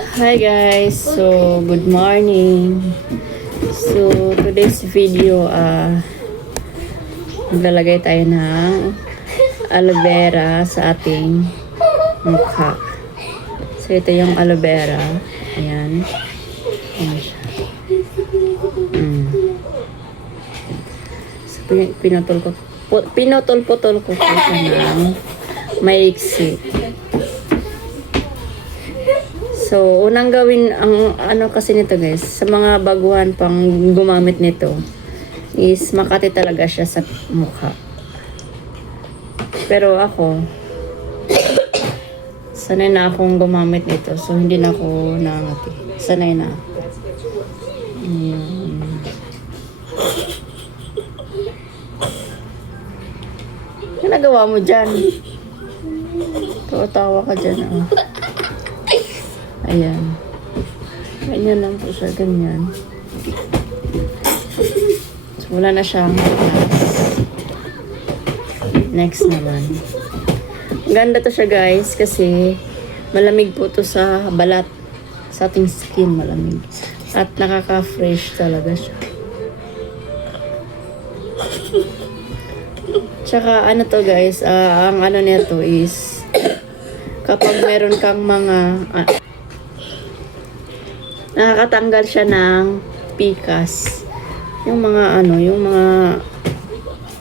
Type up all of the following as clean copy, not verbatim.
Hi guys, so good morning. So today's video, maglalagay tayo ng aloe vera sa ating mukha. So ito yung aloe vera. Ayan. Ayan siya. So pinutol-putol ko siya ng maiksi. So, unang gawin, ang ano kasi nito guys, sa mga baguhan pang gumamit nito, is makati talaga siya sa mukha. Pero ako, sanay na akong gumamit nito, so hindi na ako nangati. Sanay na ako. Ano nagawa mo dyan? Tawa ka dyan, oh. Ayan. Ganyan lang po siya. Ganyan. So, wala na siyang next naman. Ganda to siya guys kasi malamig po to sa balat. Sa ating skin malamig. At nakaka-fresh talaga siya. Tsaka ano to guys, ang ano nito is kapag meron kang mga nakakatanggal siya ng pikas. Yung mga ano, yung mga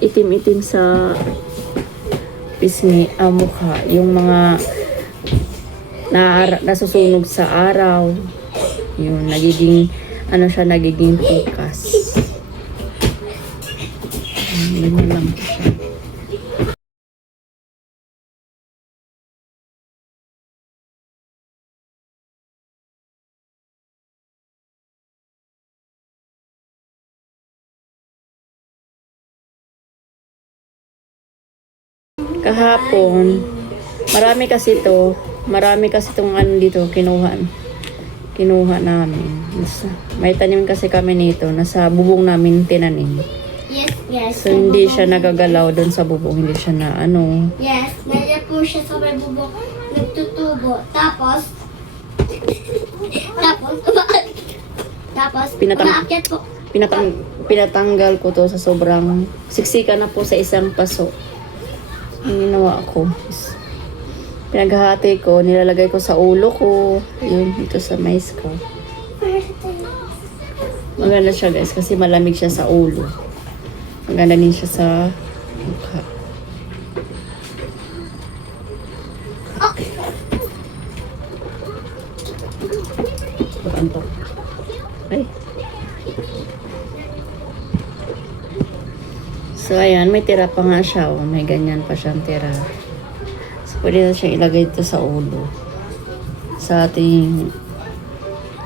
itim-itim sa pisngi, mukha. Yung mga nasusunog sa araw. Yun, nagiging, ano siya, nagiging pikas. Ganyan lang siya. Kahapon, marami kasi itong ano dito, kinuha namin. May tanim kasi kami nito, nasa bubong namin tinanim. Yes. So, hindi siya nagagalaw doon sa bubong, hindi siya na ano. Yes, nandiyan po siya sa may bubong, nagtutubo. Tapos, umaakyat po. Pinatanggal ko to sa sobrang siksika na po sa isang paso. Ang ginawa ko is, pinaghahati ko, nilalagay ko sa ulo ko, yun, dito sa may scalp. Maganda siya guys, kasi malamig siya sa ulo. Maganda din siya sa mukha. Pag-antok. Ay. So, ayan, may tira pa nga siya. Oh. May ganyan pa siyang tira. So, pwede na siyang ilagay dito sa ulo. Sa ating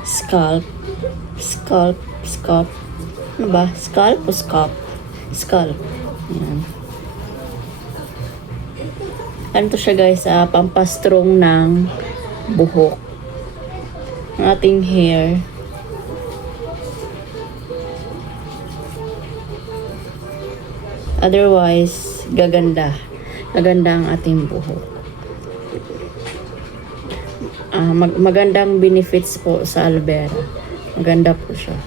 scalp. Ano ba? Scalp o scalp? Scalp. Ayan. Ano to siya guys? Pampastrong ng buhok. Ang ating hair. Otherwise, gaganda. Gaganda ang ating buhok. Magandang benefits po sa aloe vera. Maganda po siya.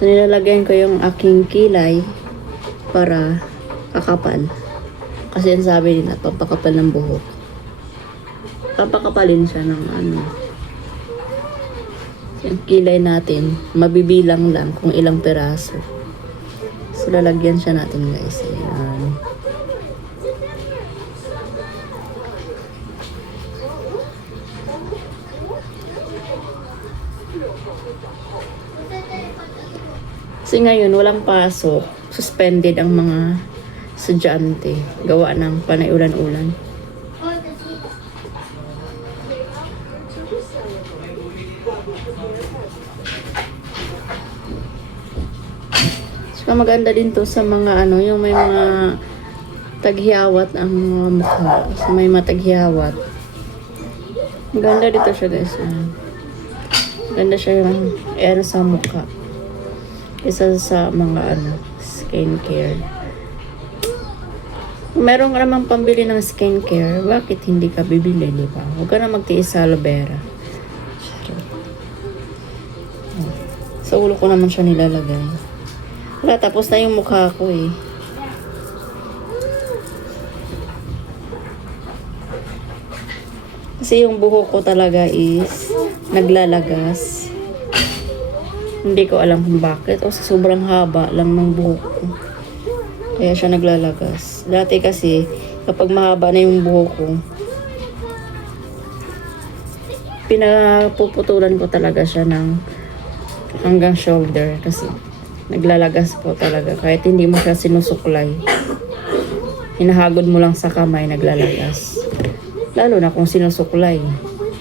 So, nilalagyan ko yung aking kilay para kakapal. Kasi ang sabi nila, pampakapal ng buhok. Papakapalin siya ng ano. Yung kilay natin, mabibilang lang kung ilang peraso. So, lalagyan siya natin guys. Ayan. Kasi ngayon, walang pasok. Suspended ang mga estudyante. Gawa ng panay ulan-ulan. So, maganda din to sa mga ano, yung may mga taghiyawat ang mga mukha. So, may mataghiyawat. Maganda dito siya guys. Maganda siya yung sa mukha. Isa sa mga ano, skincare. Kung meron ka namang pambili ng skincare, bakit hindi ka bibili, di ba? Huwag ka na magtiis sa aloe vera. Okay. Sa ulo ko naman siya nilalagay. Wala, tapos na yung mukha ko eh. Kasi yung buhok ko talaga is naglalagas. Hindi ko alam kung bakit. O sa sobrang haba lang ng buhok ko. Kaya siya naglalagas. Dati kasi, kapag mahaba na yung buhok ko, pinapuputulan ko talaga siya ng hanggang shoulder. Kasi naglalagas po talaga. Kahit hindi mo siya sinusuklay. Hinahagod mo lang sa kamay, naglalagas. Lalo na kung sinusuklay.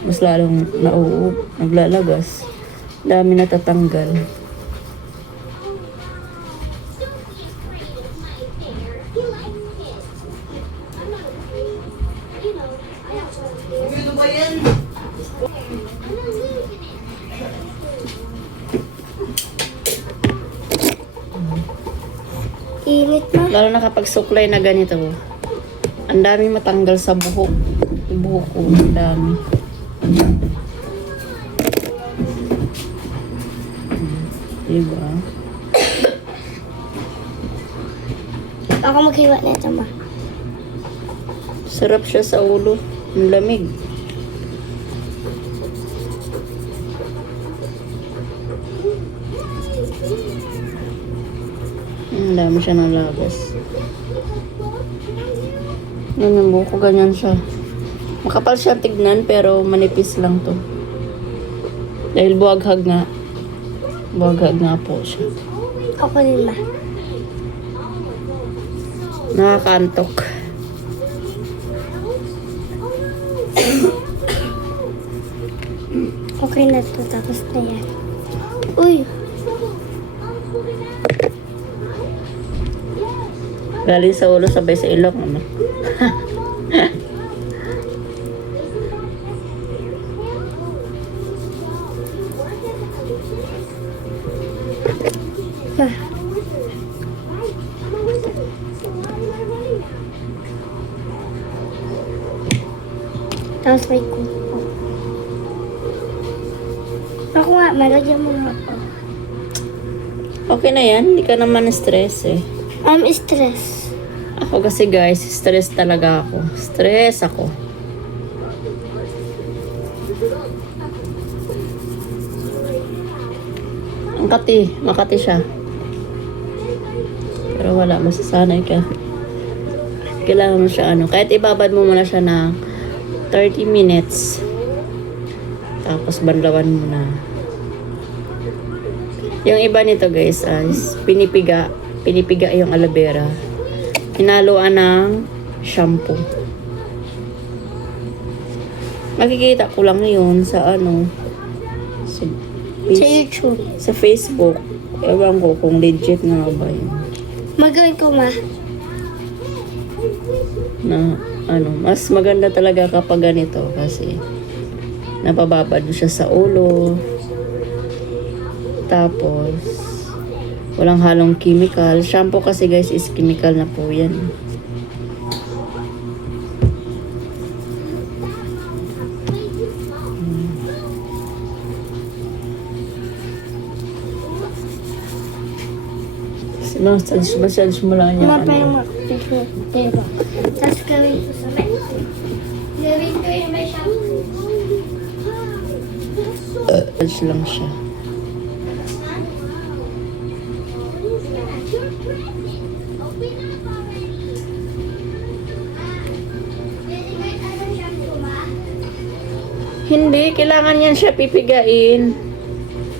Mas lalong naglalagas. Dami natatanggal. Init na. Lalo na kapag suklay na ganito. Ang dami matanggal sa buhok. Yung buhok ko, ang dami. Diba? Ako maghiwa na ito, ma. Sarap siya sa ulo. Ang lamig. Ang dami siya ng lagas. Yan yung buhok ko, ganyan siya. Makapal siya tignan pero manipis lang to. Dahil buwaghag nga. Buwaghag nga po siya. Ako din, ma. Nakakantok. Okay na to, tapos na yan. Uy! Galing sa ulo, sabay sa ilong. Ano? Ma. Tapos may kuko. Ako nga, malagyan mo nga ako. Okay na yan. Hindi ka naman stress eh. I'm stressed. Ako kasi guys, stress talaga ako. Stress ako. Ang makati siya. Pero wala, masasanay ka. Kailangan mo siya kahit ibabad mo muna siya ng 30 minutes. Tapos banlawan mo na. Yung iba nito guys, is pinipiga yung aloe vera. Hinaluan ng shampoo. Makikita ko lang yun sa sa, Sa YouTube. sa Facebook. Ewan ko kung legit nga ba yun. Magawin ko, ma. Na mas maganda talaga kapag ganito kasi napababad mo siya sa ulo. Tapos walang halong chemical. Shampoo kasi guys is chemical na po yan. Massage mo lang yung Ma, pero ma-picture. Diba? Tapos gawin ko sa may. Gawin ko yung may shampoo. Massage lang siya. Hindi, kailangan yan siya pipigain.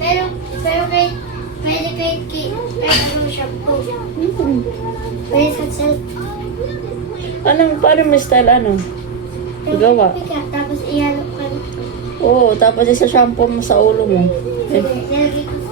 Pero pwede kahit anong shampoo. Pwede sa self. Paano may style gawa? Tapos ihalo ka. Oo, tapos isa shampoo mo sa ulo mo. Nilagay ko